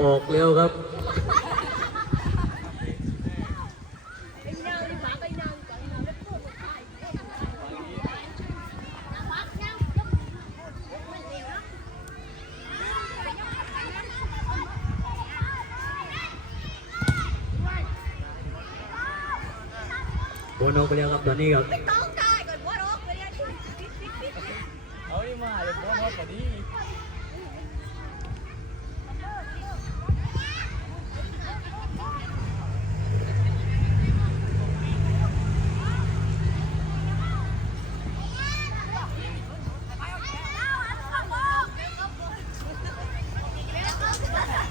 ออกเร็วครับ บอลออกไปแล้วครับตอนนี้ครับ เอาอีมาเลยพ่อพ่อพอดี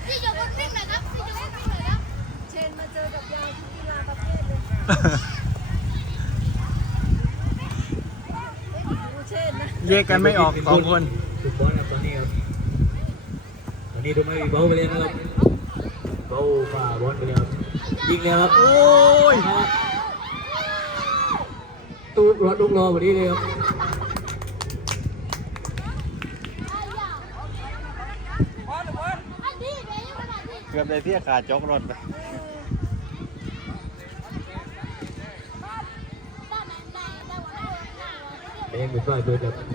พี่ยกคนวิ่งหน่อยครับพี่ยกคนวิ่งหน่อยครับ เชนมาเจอกับยายที่กีฬาประเภทเลยดูเช นนะแยกกันไม่ออกสองคนถูกบอลครับตอนนี้ครับตอนนี้ดูไม่เบาไปเลยนะครับเบาฝ่าบอลไปเลยครับยิงเลยครับโอ้ยตู้รถลูกรอพอดีเลยครับอันนี้เดี๋ยวยังไม่ได้ที่เกือบได้เที่ยขาจกรถไปบ้านไหนได้ได้วันไหนแต่ยังอยู่ใกล้เบอร์ครับ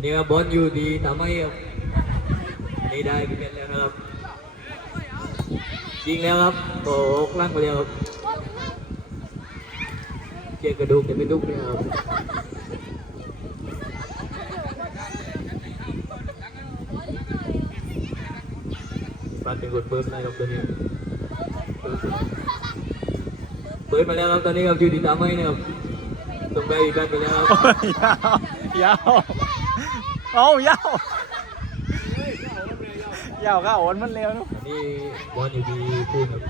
ตอนนี้ครับบอลอยู่ดีทำให้ครับอันนี้ได้เป็นแล้วนะครับยิงแล้วครับโอ้คลั่งไปแล้วครับเกี่ยกระดูกแต่ไม่ดุกเลยครับปาดเป็นกดเปิดได้ครับตัวนี้เปิดมาแล้วครับตอนนี้ครับอยู่ดีตามให้นะครับส่งไปอีกกันไปแล้วครับยาวยาว เอายาวยาวข้าโอนมันเร็วนุอันนี้บอลอยู่ดีพูดครับ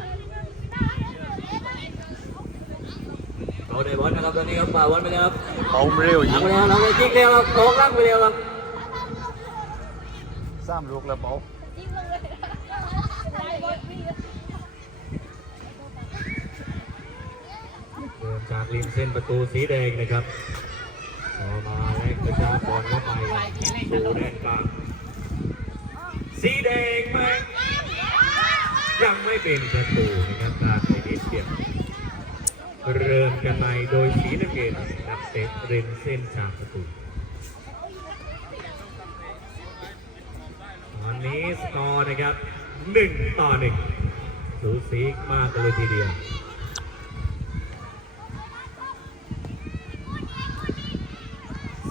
เอาได้บอลนะครับตอนนี้ครับป่าบอลไปแล้วครับเขาเร็วหลัยิงงไปแล้วหลังไปยิงแล้วครับโตกลังไปแล้วครับสามลูกแล้วเบาจิ้มลงเลยได้บอลพี่เดินจากริมเส้นประตูสีแดงนะครับต่อมาแลกก ระชาบอลเข้าไปสู่แดนกลางสีแดงไหมยังไม่เป็นประตูนะครับการในดิสเดียมเริ่มกันใหม่โดยสีน้ำเงินนักเตะริมเส้นชากประตูตอนนี้สกอร์นะครับหนึ่งต่อหนึ่งสูสีมากเลยทีเดียว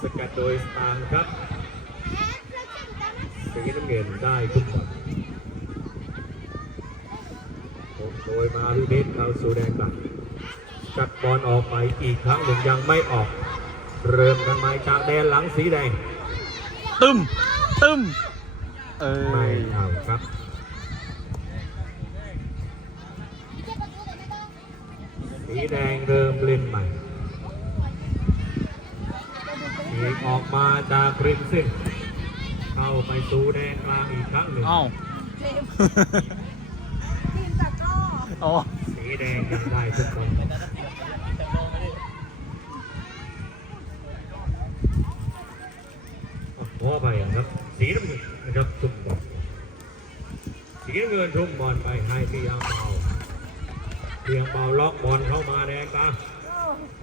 สกัด โดยสตางค์ครับสีน้ำเงินได้ทุกคนโดยมาพิเบศเข้าสู่แดนกลางกัดบอลออกไปอีกครั้งหนึ่งยังไม่ออก เริ่มกันใหม่จากแดนหลังสีแดง ตึมตึมเอไม่ยเอาครับสีแดงเริ่มเล่นใหม่ อีกออกมาจากริมเส้นเข้าไปสู่แดนกลางอีกครั้งหนึ่งเอ้าทีมตะกร้ออ๋อสีแดงยังได้ทุกคนขอไปครับ สีน้ำเงินนะครับทุกบอลสีน้ำเงินทุ่มบอลไปให้พี่ยางเบาเพียงเบาล็อกบอลเข้ามาแดนกลาง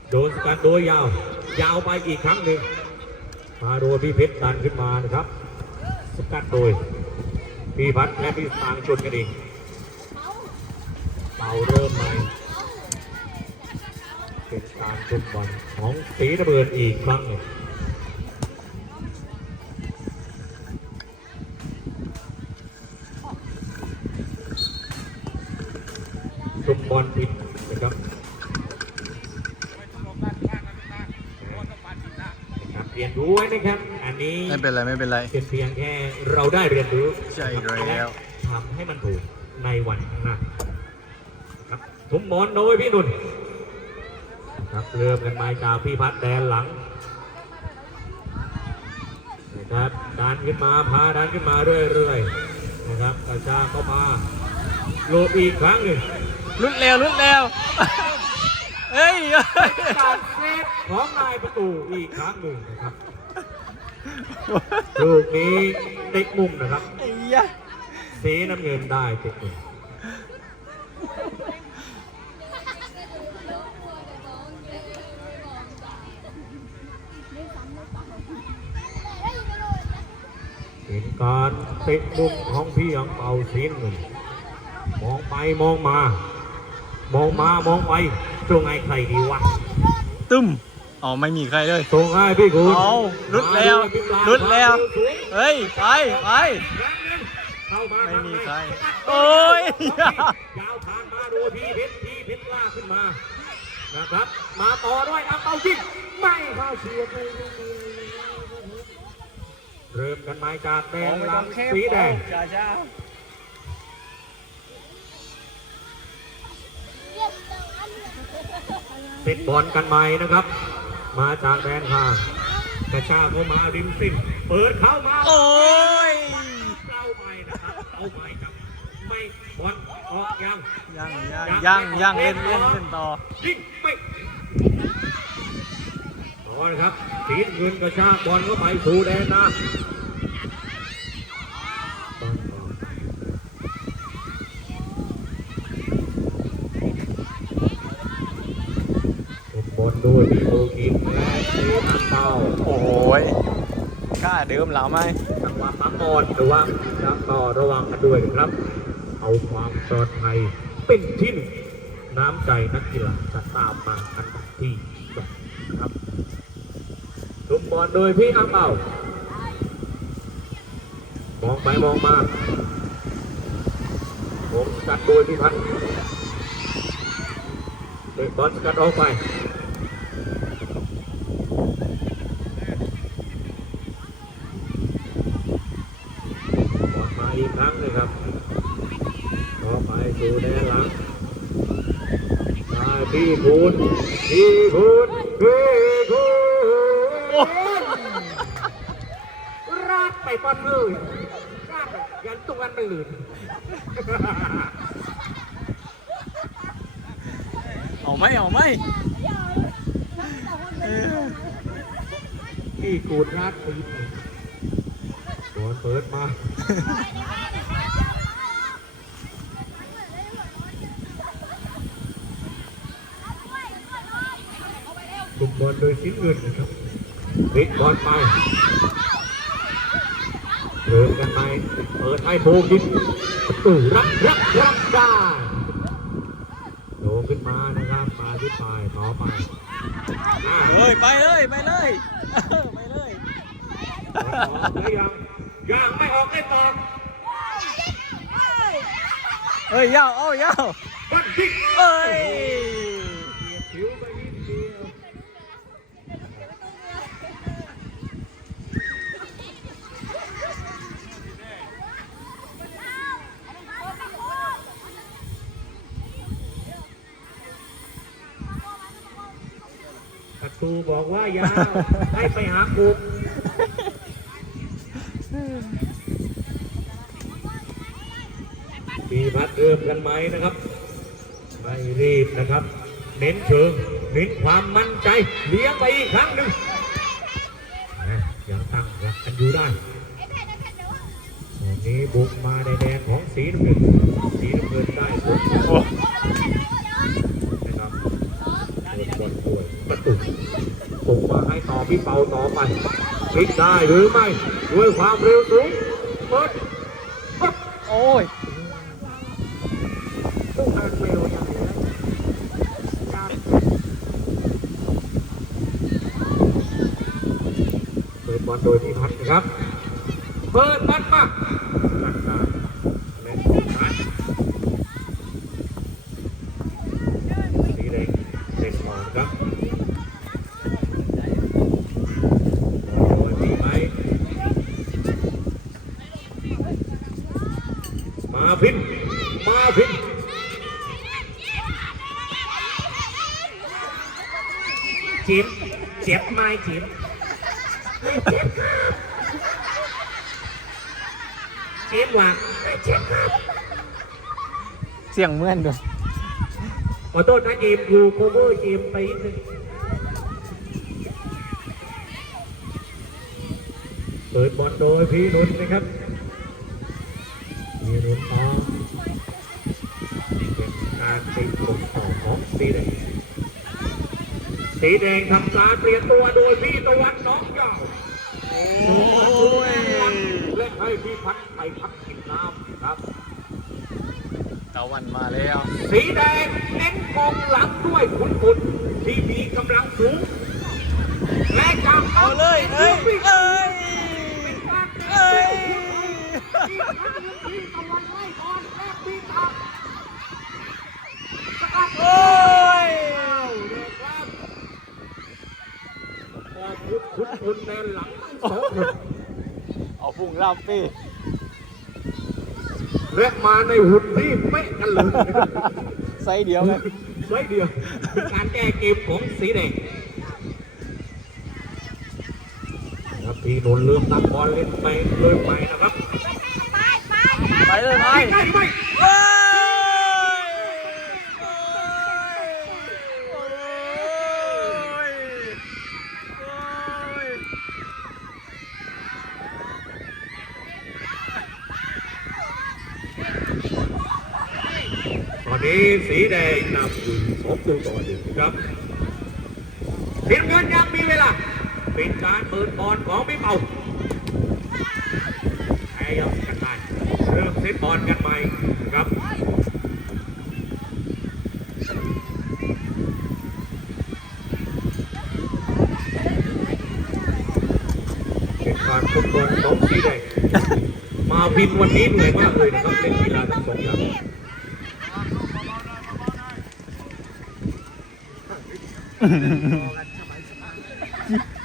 โดนสกัดโดยยาว ยาวไปอีกครั้งหนึ่ง มาโดยพี่เพชรดันขึ้นมานะครับ สกัดโดยพี่พัฒและพี่ฟางชนกันเองเป่าเริ่มใหม่เป็นการชุบบอลของสีระเบิดอีกครั้งหนึ่งชุบบอลผิดนะครับนะค รับเรียนรู้ไว้นะครับอันนี้ไม่เป็นไรไม่เป็นไรเป็นเพียงแค่เราได้เรียนรู้ใช่แล้วทำให้มันถูกในวันข้างหน้าครับทุมบอลโดยพี่นุ่นครับเริ่มกันมาจากพี่พัดแดนหลังนะครับดันขึ้นมาพาดันขึ้นมาเรื่อยๆนะครับกระชากเข้ามาโลบอีกครั้งหนึ่งลุดเร็วลุดเร็วเอ้ยการเซฟของนายประตูอีกครั้งหนึ่งนะครับ ลูกนี้ติดมุมนะครับไอ้ยะสีน้ำเงินได้ติดมุมเป็นการติดมุมของพี่ยังเป่าสีน้ำเงินมองไปมองมา มองมามองไปตรงไงใครดีวะ ตึ้ม อ๋อไม่มีใครเลยตรงไงพี่คุณเอาลุดแล้วลุดแล้ว เฮ้ย ไปไปเข้ามาไม่มีทางใครในโอ้ยยาวผ่านมาโดยพี่เพชรพี่เพชรล่ากขึ้นมา นะครับ มาต่อด้วยอังเปาจิงไม่เข้าเฉียดเลยเริ่มกันมาจากแดงหลังสีแดงจ้าจ้าติดบอลกันใหม่นะครับ มาจากแดนข้างกระชากเข้ามาริมสิ้นเปิดเข้ามาโอ้ยเข้าไปนะครับเอาไปครับไม่บอลออกยังยังยังยังยังเล่นเล่นเล่นต่อยิงไม่ต่อนะครับสีเงินกระชากบอลเข้าไปสู่แดนหนะบอลด้วยมีโอกินและสีน้ำเต้า โอ้ยกล้าเดิมเหรอไหมจังหวะปั๊มบอลหรือว่าจับต่อระวังกันด้วยครับ เอาความปลอดภัยเป็นที่หนึ่งน้ำใจนักกีฬาจะตามมาอันดับที่สองครับลุมบอลโดยพี่อังเป่ามองไปมองมาผมสกัดโดยพี่พันธ์เตะบอลสกัดออกไป ออกมาอีกครั้งเลยครับต่อไปสู่แดนหลัง มาพี่คูณพี่คูณพี่คูณรากไปป้อนมือรากแบบยันตรงนั้นมันหลุดเอาไหมเอาไหมเออพี่กูดรากไปบอลเปิดมาลุกบอลโดย สิ้นเงินนะครับปิดบอลไปเดินกันไปเปิดให้โพกินประตูรับรับรับได้โดขึ้นมานะครับมาที่ปลายต่อไปอ่าเฮ้ยไปเลยไปเลยเออไปเลยออกหรือยังยังไม่ออกได้ตอบเฮ้ยยาวเอายาวบันทิกเอ้ย ผิวไปนิดเดียว ประตูบอกว่ายาว ให้ไปหาคุกมีพัดเริ่มกันไหมนะครับ ไม่รีบนะครับ เน้นเชิงเน้นความมั่นใจเลี้ยงไปอีกครั้งหนึ่งยังตั้งหลักกันอยู่ได้ตอนนี้บุกมาในแดนของสีน้ำเงินสีน้ำเงินได้บุก โอ้ นะครับโดนบอลด้วยประตูส่ง พี่เป่าต่อไปพลิกได้หรือไม่ด้วยความเร็วสูงเปิดปั๊บ โอ้ย ตู้ทางเร็วอย่างนี้การเปิดบอลโดยพี่พัฒน์นะครับ เปิดบอลมาตัดหน้าเล่นพัฒน์สีแดงเล่นบอลครับบอลดีไหมมาพินมาพิน จิบเจ็บไหมจิบเจ็บว่ะเจ็บครับ เสียงเหมือนด้วยโออโทษนะจีมถูกโคเวอร์จีมไปนิดนึงเปิดบอลโดยพี่นุนนะครับพี่นุนต่อเป็นการตีกลมต่อของสีแดงสีแดงทำการเปลี่ยนตัวโดยพี่ตะวันน้องเจ้าโอ้ยและให้พี่พัดไปพักกินน้ำครับ ตะวันมาแล้ว สีแดงเน้นกองหลังด้วยขุนขุนที่มีกำลังสูงและจะเอาเลยเอ้ยเอ้ยเอ้ยที่ตะวันไล่ก่อนและพี่ตามโอ้ยเด็กครับพอขุนขุนขุนแดนหลังทั้งสองคนเอาพุ่งล่ำพี่ และมาในหุ่นที่เป๊ะกันเลยไซส์เดียวครับไว้เดียวเป็นการแก้เกมของสีแดงครับพี่นนท์เริ่มตักบอลเล่นไปเลยไปนะครับ ไปไปไปเลยไปใกล้ไหม เอ้ยโอ้ย ตอนนี้สีแดงนำ อยู่งตัวต่อหนึ่งครับเสีน้ำเงินยังมีเวลา เป็นการเปิดบอลของพี่เป่าไอ้ยับกันได้เริ่มเซตบอลกันใหม่ครับเป็นการฟุตบอลของสีแดงมาวินวันนี้เหนื่อยมากเลยนะครับเล่นกีฬาทั้งสองอย่าง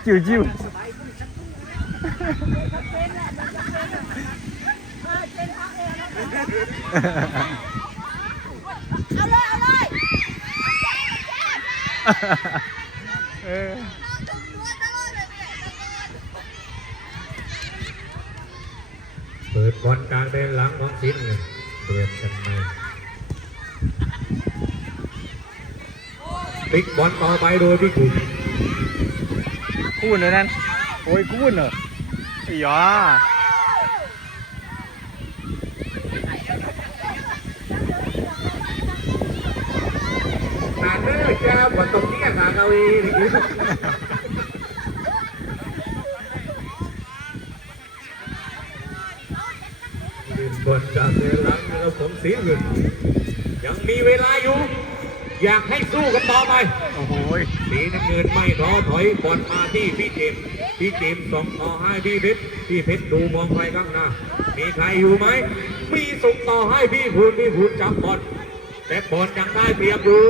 จิ๋วจิ๋วเอาเลยเอาเลยเออ เปิดบอลกลางแดนหลังของสีน้ำเงินเปลี่ยนกันให ม่พลิกบอลต่อไปโดยพี่กุ่มคูนเลยนั่นโอ้ยคูนเหรอไอ้ยานานเด้อเจ้าบอลตรงนี้กลางเกาหลีนี่คืเล่นบอลกลางแดนหลังนะครับของสีน้ำเงินยังมีเวลาอยู่ อยากให้สู้กันต่อไป โอ้โหยสีน้ำเงินไม่ท้อถอยบอลมาที่พี่เจมส์พี่เจมส์ส่งต่อให้พี่เพชรพี่เพชรดูมองไปข้างหน้า มีใครอยู่ไหม มีส่งต่อให้พี่ภูนพี่ภูนจับบอลแต่บอลยังได้เปรียบอยู่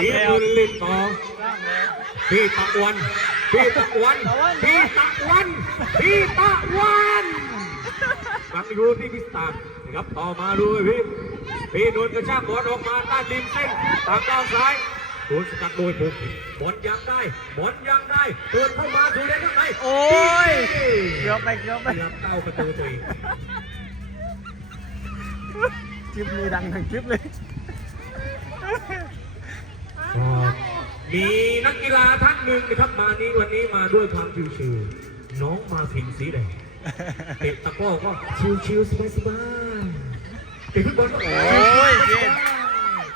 สีน้ำเงินเล่นต่อร่างแล้วพี่ตะวัน พี่ตะวัน พี่ตะวัน พี่ตะวันกลับไปดูที่พิสตาร์ นะครับต่อมาดูพี่พี่โดนกระชากบอลออกมาใต้ริมเส้นทางด้านซ้ายโดนสกัดโดยภูมิบอลยังได้บอลยังได้เปิดเข้ามาสู่ในข้างในโอ้ยเกือบไปเกือบไปพยายามเข้าประตูตัวเองคลิปนี้ดังทั้งคลิปเลยมีนักกีฬาท่านหนึ่งนะครับมานี้วันนี้มาด้วยความชิวๆน้องมาพินสีแดง เตะตะกร้อก็ชิวๆสบายๆเตะฟุตบอลก็โอ้ยเกณฑ์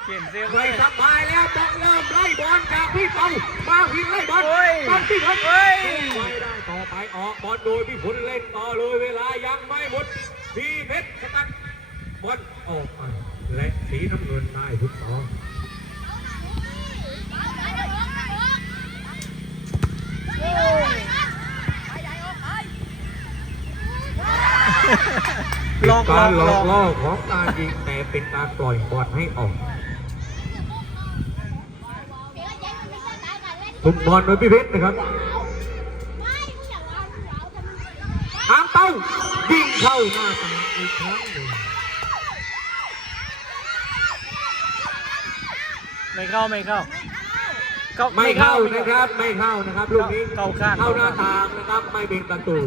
เกณฑ์เซฟไม่ไว้สบายแล้วต้องเริ่มไล่บอลจากพี่เปามาพินไล่บอลโอ้ยบอลที่พันโอ้ยไม่ได้ต่อไปออกบอลโดยพี่ผลเล่นต่อเลยเวลายังไม่หมดพี่เพชรสกัดบอลออกไปและสีน้ำเงินได้ทุกต่อ ลองการหลลออกงล่อของการยิงแต่เป็นการปล่อยบอลให้ออก ทุกบอลโดยพี่เพชรนะครับอามเต้ายิงเข้าหน้าตาอีกครั้งหนึ่งไม่เข้าไม่เข้าไม่เข้านะครับ ไม่เข้านะครับลูกนี้เข้าข้าง เข้าหน้าต่างนะครับ ไม่เป็นประตู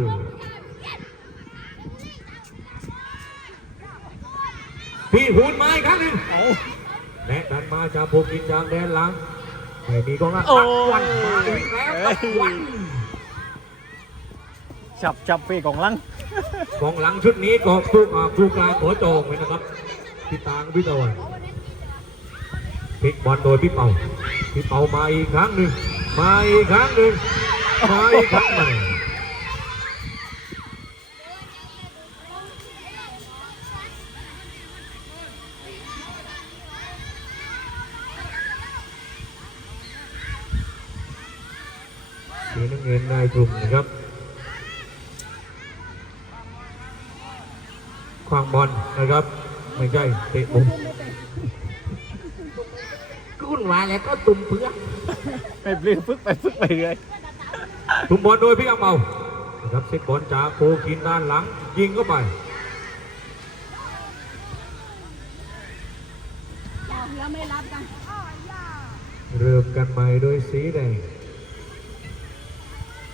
พี่หูนมาอีกครั้งหนึ่งเอาแนะดันมาจากภูกินจากแดนหลังไม่มีกองหน้าโอ้วันมาอีกแล้วตะวันจับจับเป้ของหลังกองหลังชุดนี้ก็ผู้อ่าผู้กลางหัวโจงเลยนะครับพี่ตางพี่ตะวันพลิกบอลโดยพี่เป่าพี่เป่ามาอีกครั้งหนึ่งมาอีกครั้งหนึ่งมาอีกครั้งหนึ่งสีน้ำเงินนายกลุ่มนะครับ ควางบอลนะครับ ไม่ใช่เตะมุมกุ้นมาแล้วก็ตุ่มเพื่อไปเปลี่ยนฟึกไปฟึกไปเลยตุ่มบอลโดยพี่อังเปานะครับเซตบอลจากโคกินด้านหลัง ยิงเข้าไปแล้วไม่รับกันเริ่มกันใหม่โดยสีแดง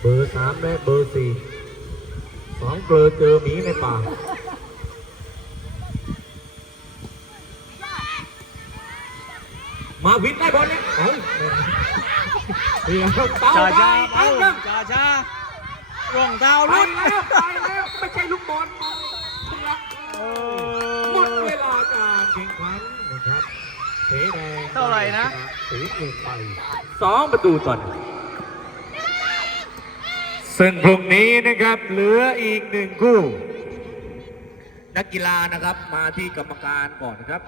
เบอร์สามและเบอร์สี่สองเกลือเจอหมีในป่า มาวินได้บอลแล้วเอ้าเดี๋ยวเต้าจ้าไปจ้าเต้าเป้าครับจ้าจ้ารองเท้าไปลุ้นแล้วไปแล้วไม่ใช่ลูกบอลหมดเวลาการแข่งขันนะครับเสแดงเท่าไหร่นะ สีเงินไปสองประตูต่อหนึ่ง ซึ่งพรุ่งนี้นะครับเหลืออีกหนึ่งคู่ นักกีฬานะครับมาที่กรรมการก่อนนะครับ